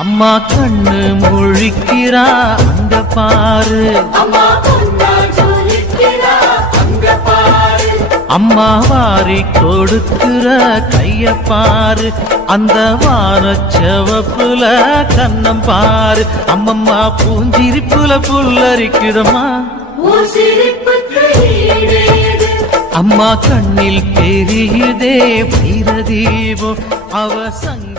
அம்மா கண்ணு முழிக்கிறா அங்க பாரு, அம்மா வாரி கொடுக்கிற கைய பாரு, அந்த வானச்சவப்புல கண்ணம் பாரு, அம்மம்மா பூஞ்சிரிப்புல புல்லரிக்குதம்மா, அம்மா கண்ணில் தெரியுதே வைரதீபம் அவ சங்க